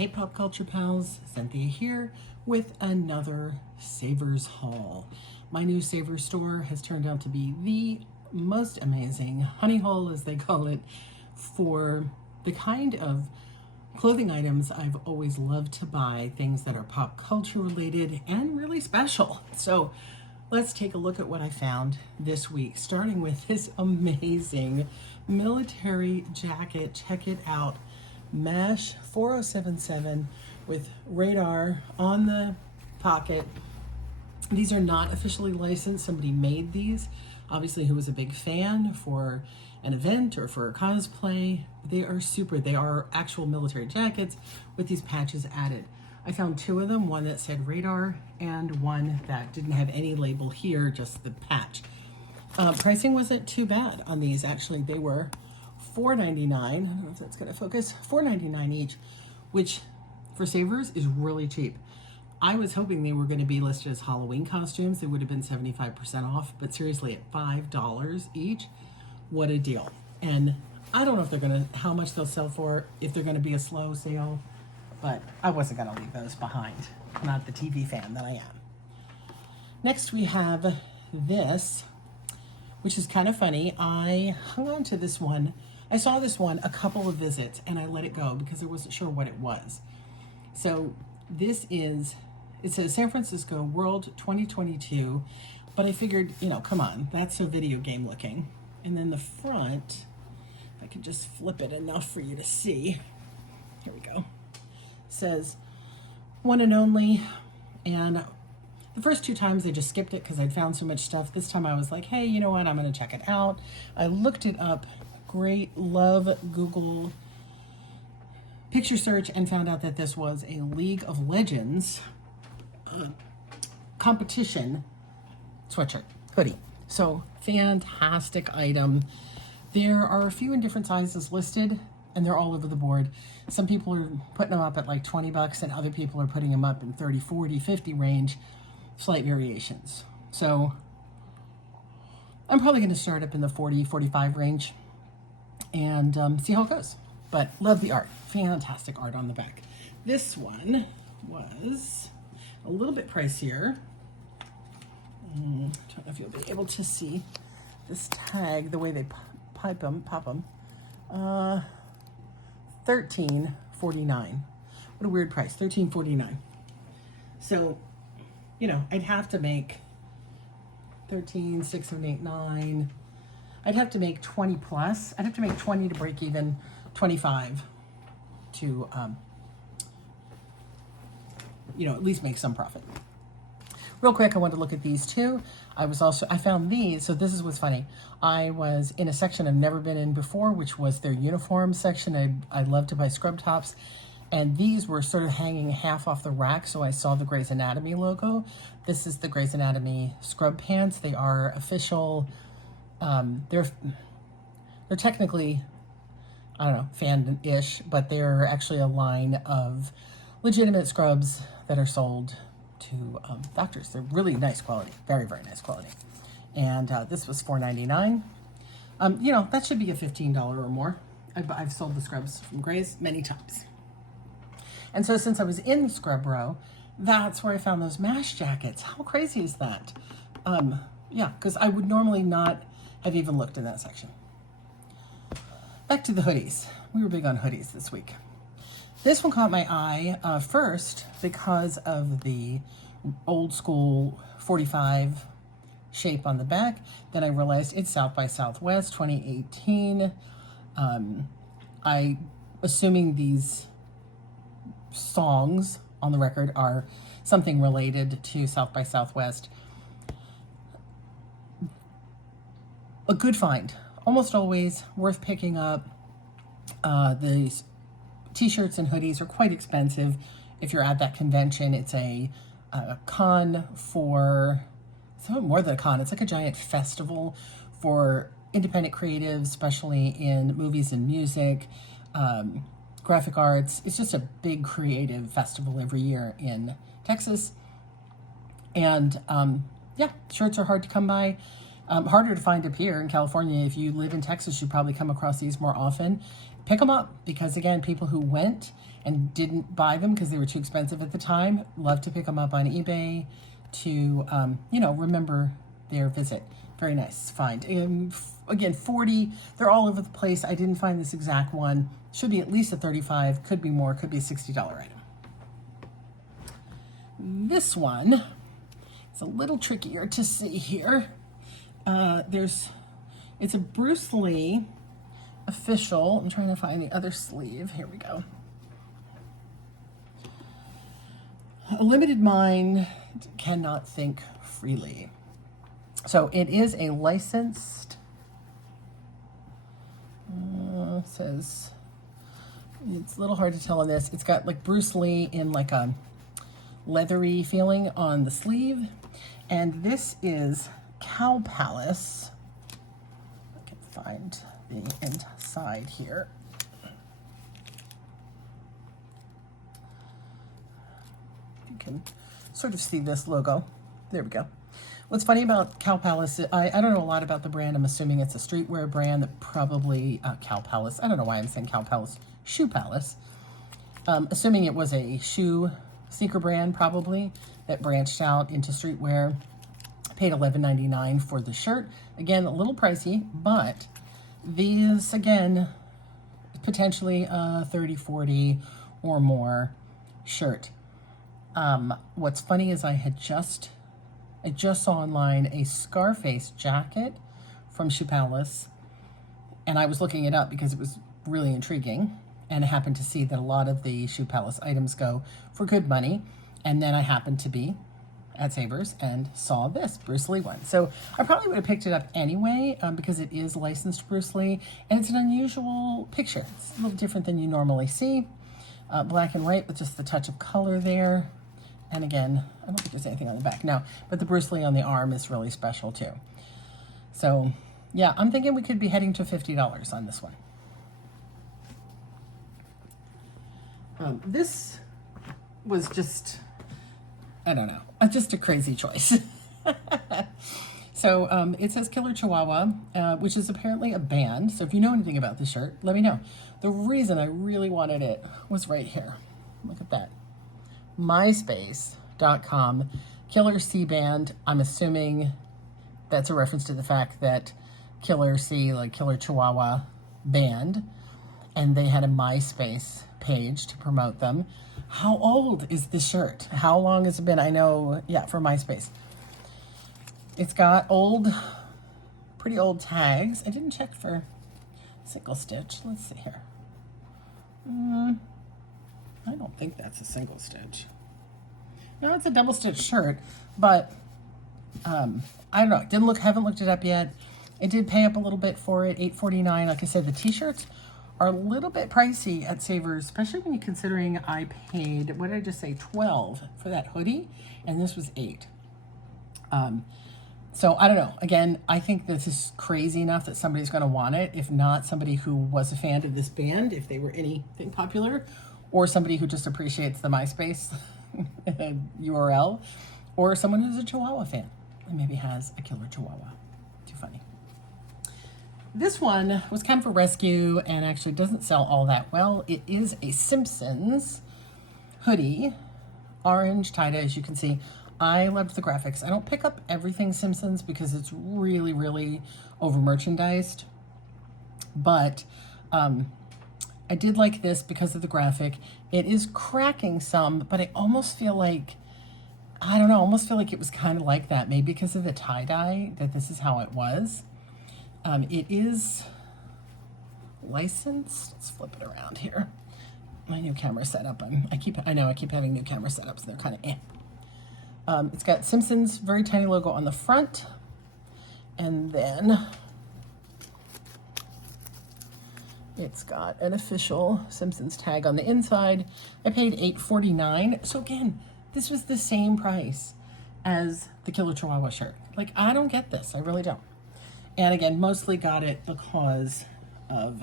Hey pop culture pals, Cynthia here with another Savers haul. My new Savers store has turned out to be the most amazing honey hole, as they call it, for the kind of clothing items I've always loved to buy, things that are pop culture related and really special. So let's take a look at what I found this week, starting with this amazing military jacket. Check it out. Mesh 4077 with radar on the pocket. These are not officially licensed. Somebody made these, obviously, who was a big fan for an event or for a cosplay. They are super. They are actual military jackets with these patches added. I found two of them, one that said radar and one that didn't have any label here, just the patch. Pricing wasn't too bad on these. Actually, they were $4.99. I don't know if that's going to focus. $4.99 each, which for Savers is really cheap. I was hoping they were going to be listed as Halloween costumes. They would have been 75% off, but seriously, at $5 each, what a deal. And I don't know if they're going to, how much they'll sell for, if they're going to be a slow sale, but I wasn't going to leave those behind. Not the TV fan that I am. Next, we have this, which is kind of funny. I hung on to this one. I saw this one a couple of visits and I let it go because I wasn't sure what it was. So this is, it says San Francisco World 2022, but I figured, come on, that's so video game looking. And then the front, if I could just flip it enough for you to see, here we go, says one and only. And the first two times I just skipped it because I'd found so much stuff. This time I was like, hey, you know what, I'm going to check it out. I looked it up. Great, love Google picture search, and found out that this was a League of Legends competition sweatshirt, hoodie. So fantastic item. There are a few in different sizes listed, and they're all over the board. Some people are putting them up at like $20, and other people are putting them up in 30, 40, 50 range, slight variations. So I'm probably going to start up in the 40, 45 range and see how it goes. But love the art. Fantastic art on the back. This one was a little bit pricier. Don't know if you'll be able to see this tag, the way they pop them. $13.49. What a weird price, $13.49. So, I'd have to make 13, 6, 7, 8, 9. I'd have to make 20 plus. I'd have to make 20 to break even, 25 to, at least make some profit. Real quick, I want to look at these two. I found these, so this is what's funny. I was in a section I've never been in before, which was their uniform section. I love to buy scrub tops. And these were sort of hanging half off the rack, so I saw the Grey's Anatomy logo. This is the Grey's Anatomy scrub pants. They are official. They're technically, I don't know, fan-ish, but they're actually a line of legitimate scrubs that are sold to doctors. They're really nice quality, very, very nice quality. And this was $4.99. That should be a $15 or more. I've sold the scrubs from Grey's many times. And so since I was in the scrub row, that's where I found those MASH jackets. How crazy is that? Yeah, because I would normally not have even looked in that section. Back to the hoodies. We were big on hoodies this week. This one caught my eye first because of the old school 45 shape on the back. Then I realized it's South by Southwest 2018. Assuming these songs on the record are something related to South by Southwest. A good find, almost always worth picking up. The t-shirts and hoodies are quite expensive. If you're at that convention, it's a con for, it's more than a con, it's like a giant festival for independent creatives, especially in movies and music, graphic arts. It's just a big creative festival every year in Texas. And yeah, shirts are hard to come by. Harder to find up here in California. If you live in Texas, you probably come across these more often. Pick them up because, again, people who went and didn't buy them because they were too expensive at the time love to pick them up on eBay to, remember their visit. Very nice find. Again, 40, they're all over the place. I didn't find this exact one. Should be at least a 35, could be more, could be a $60 item. This one is a little trickier to see here. It's a Bruce Lee official. I'm trying to find the other sleeve. Here we go. A limited mind cannot think freely. So it is a licensed, says, it's a little hard to tell on this. It's got like Bruce Lee in like a leathery feeling on the sleeve. And this is Cow Palace. I can find the inside here. You can sort of see this logo. There we go. What's funny about Cow Palace, I don't know a lot about the brand. I'm assuming it's a streetwear brand that probably, Cow Palace, I don't know why I'm saying Cow Palace, Shoe Palace. Assuming it was a sneaker brand probably that branched out into streetwear. Paid $11.99 for the shirt. Again, a little pricey, but these, again, potentially a 30, 40 or more shirt. What's funny is I just saw online a Scarface jacket from Shoe Palace, and I was looking it up because it was really intriguing, and I happened to see that a lot of the Shoe Palace items go for good money, and then I happened to be at Savers and saw this Bruce Lee one. So I probably would have picked it up anyway because it is licensed Bruce Lee, and it's an unusual picture. It's a little different than you normally see. Black and white with just the touch of color there. And again, I don't think there's anything on the back. No, but the Bruce Lee on the arm is really special too. So yeah, I'm thinking we could be heading to $50 on this one. This was just, I don't know, just a crazy choice. So it says Killer Chihuahua, which is apparently a band. So if you know anything about this shirt, let me know. The reason I really wanted it was right here. Look at that. MySpace.com, Killer C Band. I'm assuming that's a reference to the fact that Killer C, like Killer Chihuahua band, and they had a MySpace page to promote them. How old is this shirt? How long has it been? I know, yeah, for MySpace. It's got pretty old tags. I didn't check for single stitch. Let's see here. I don't think that's a single stitch. No, it's a double stitch shirt, but I don't know. Haven't looked it up yet. I did pay up a little bit for it, $8.49. Like I said, the t-shirts are a little bit pricey at Savers, especially when you're considering I paid, what did I just say, $12 for that hoodie, and this was $8. So I don't know. Again, I think this is crazy enough that somebody's going to want it. If not, somebody who was a fan of this band, if they were anything popular, or somebody who just appreciates the MySpace URL, or someone who's a Chihuahua fan and maybe has a Killer Chihuahua. Too funny. This one was kind of a rescue and actually doesn't sell all that well. It is a Simpsons hoodie, orange tie-dye, as you can see. I loved the graphics. I don't pick up everything Simpsons because it's really, really over-merchandised. But I did like this because of the graphic. It is cracking some, but I almost feel like, I don't know, almost feel like it was kind of like that. Maybe because of the tie-dye, that this is how it was. It is licensed. Let's flip it around here. My new camera setup. I keep having new camera setups. They're kind of It's got Simpsons, very tiny logo on the front. And then it's got an official Simpsons tag on the inside. I paid $8.49. So again, this was the same price as the Killer Chihuahua shirt. Like, I don't get this. I really don't. And again, mostly got it because of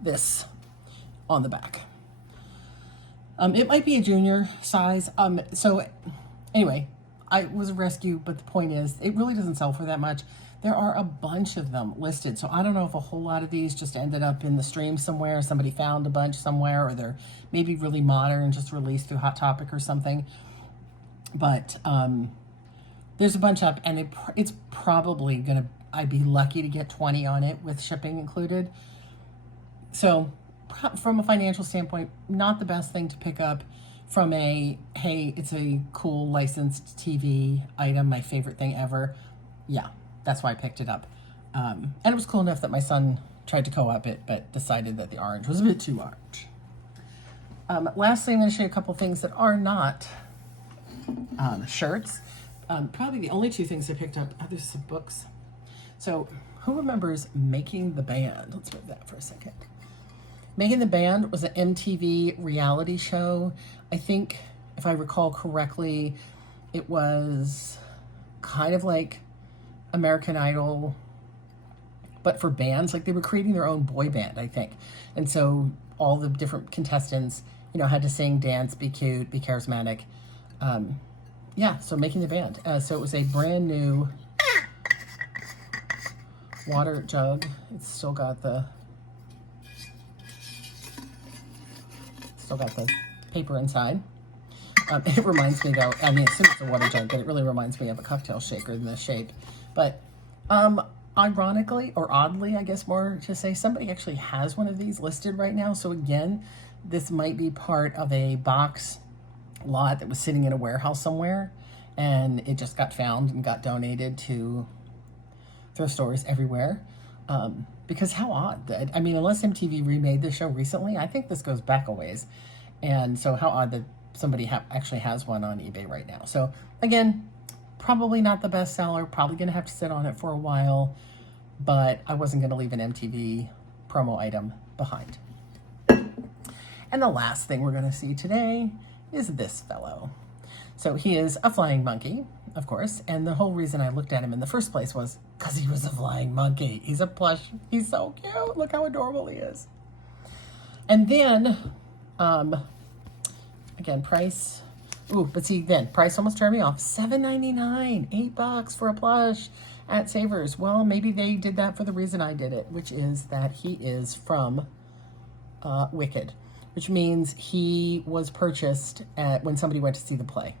this on the back. It might be a junior size. So anyway, it was a rescue, but the point is, it really doesn't sell for that much. There are a bunch of them listed, so I don't know if a whole lot of these just ended up in the stream somewhere. Somebody found a bunch somewhere, or they're maybe really modern, just released through Hot Topic or something. But there's a bunch up, and it's probably gonna. I'd be lucky to get 20 on it with shipping included. So, from a financial standpoint, not the best thing to pick up. From a hey, it's a cool licensed TV item, my favorite thing ever. Yeah. That's why I picked it up. And it was cool enough that my son tried to co-op it, but decided that the orange was a bit too orange. Lastly, I'm going to show you a couple things that are not shirts. Probably the only two things I picked up. Oh, there's some books. So who remembers Making the Band? Let's move that for a second. Making the Band was an MTV reality show. I think, if I recall correctly, it was kind of like American Idol, but for bands. Like, they were creating their own boy band, I think. And so all the different contestants, had to sing, dance, be cute, be charismatic. Yeah, so Making the Band. So it was a brand new water jug. It's still got the paper inside. It reminds me, though, I assume it's a water jug, but it really reminds me of a cocktail shaker in the shape. But ironically, or oddly, I guess more to say, somebody actually has one of these listed right now. So again, this might be part of a box lot that was sitting in a warehouse somewhere, and it just got found and got donated to thrift stores everywhere. Because how odd that, unless MTV remade the show recently, I think this goes back a ways. And so how odd that somebody actually has one on eBay right now. So again, probably not the best seller, probably going to have to sit on it for a while, but I wasn't going to leave an MTV promo item behind. And the last thing we're going to see today is this fellow. So he is a flying monkey, of course, and the whole reason I looked at him in the first place was because he was a flying monkey. He's a plush. He's so cute. Look how adorable he is. And then, again, price... Ooh, but see, then price almost turned me off. $7.99, $8 for a plush at Savers. Well, maybe they did that for the reason I did it, which is that he is from Wicked, which means he was purchased when somebody went to see the play.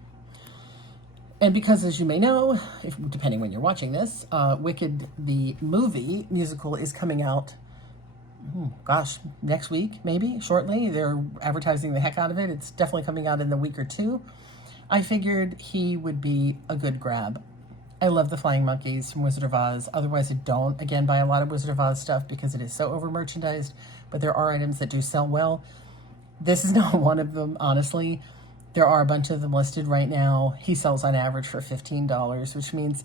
And because, as you may know, depending when you're watching this, Wicked, the musical, is coming out, next week, maybe, shortly. They're advertising the heck out of it. It's definitely coming out in a week or two. I figured he would be a good grab. I love the Flying Monkeys from Wizard of Oz. Otherwise, I don't, again, buy a lot of Wizard of Oz stuff because it is so over-merchandised, but there are items that do sell well. This is not one of them, honestly. There are a bunch of them listed right now. He sells on average for $15, which means,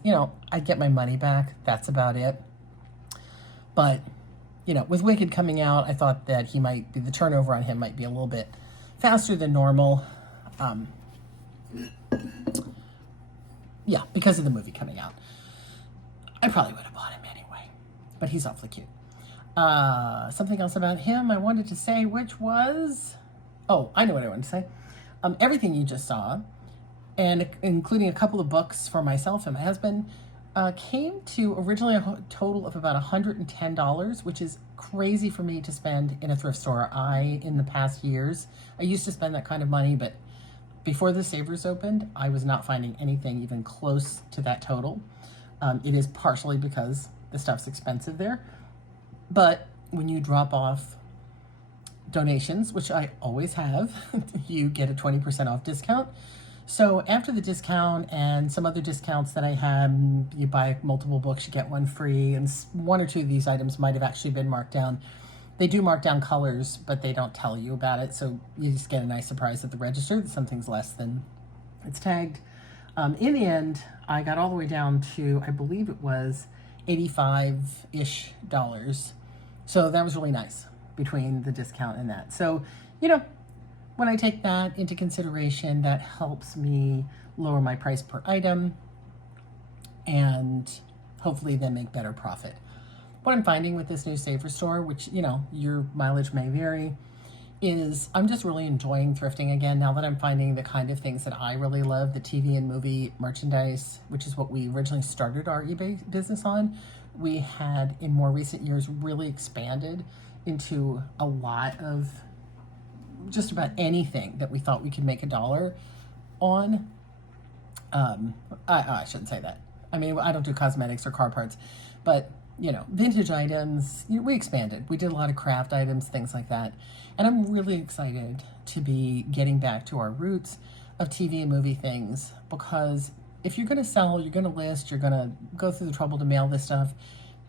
I get my money back. That's about it. But, with Wicked coming out, I thought that the turnover on him might be a little bit faster than normal. Yeah, because of the movie coming out. I probably would have bought him anyway, but he's awfully cute. Something else about him I wanted to say, which was... Oh, I know what I wanted to say. Everything you just saw, and including a couple of books for myself and my husband, came to originally a total of about $110, which is crazy for me to spend in a thrift store. In the past years, I used to spend that kind of money, but before the Savers opened, I was not finding anything even close to that total. It is partially because the stuff's expensive there, but when you drop off donations, which I always have, you get a 20% off discount. So after the discount and some other discounts that I had, you buy multiple books, you get one free, and one or two of these items might have actually been marked down. They do mark down colors, but they don't tell you about it, so you just get a nice surprise at the register that something's less than it's tagged. In the end, I got all the way down to, I believe it was $85-ish. So that was really nice between the discount and that. So, when I take that into consideration, that helps me lower my price per item and hopefully then make better profit. What I'm finding with this new Savers store, which, your mileage may vary, is I'm just really enjoying thrifting again now that I'm finding the kind of things that I really love, the TV and movie merchandise, which is what we originally started our eBay business on. We had in more recent years really expanded into a lot of just about anything that we thought we could make a dollar on. I shouldn't say that. I mean, I don't do cosmetics or car parts, but vintage items, we expanded. We did a lot of craft items, things like that. And I'm really excited to be getting back to our roots of TV and movie things, because if you're going to sell, you're going to list, you're going to go through the trouble to mail this stuff,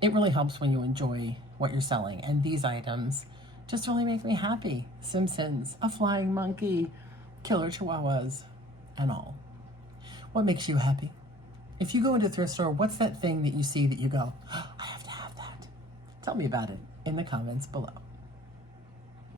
it really helps when you enjoy what you're selling. And these items just really make me happy. Simpsons, a flying monkey, killer chihuahuas, and all. What makes you happy? If you go into a thrift store, what's that thing that you see that you go, oh, I have to have that? Tell me about it in the comments below.